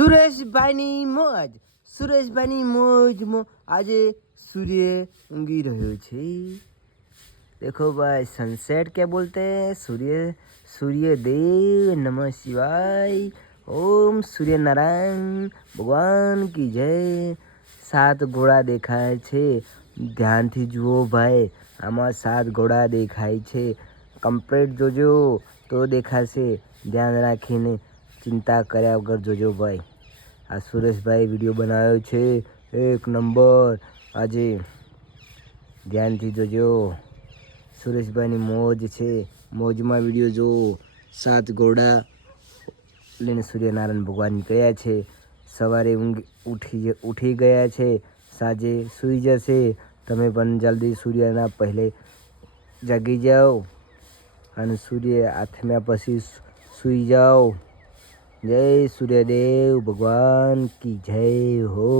સુરેશભાઈની મોજમાં આજે સૂર્ય ઊંઘી રહ્યો છે। देखो भाई सनसेट क्या बोलते हैं, सूर्य देव नमः शिवाय, ओम सूर्य नारायण भगवान की जय। 7 घोड़ा देखाय छे, ध्यानथी जुओ भाई, आमां 7 घोड़ा देखाय छे। कम्प्लीट जोजो तो देखाशे, ध्यान राखीने चिंता कर्या वगर जोजो भाई। आ सुरेश भाई विडियो बनाव्यो छे 1 नंबर। आजे ध्यानथी जोजो, सुरेश भाई मौज छे, मौज में विडियो जो। 7 घोड़ा लईने सूर्यनारायण भगवान निकळ्या छे। सवारे उठी गया छे, साजे सुई जशे। तमे पण जल्दी सूर्यना पहले जागी जाओ अने सूर्य आथम्या पछी सुई जाओ। जय सूर्यदेव भगवान की जय हो।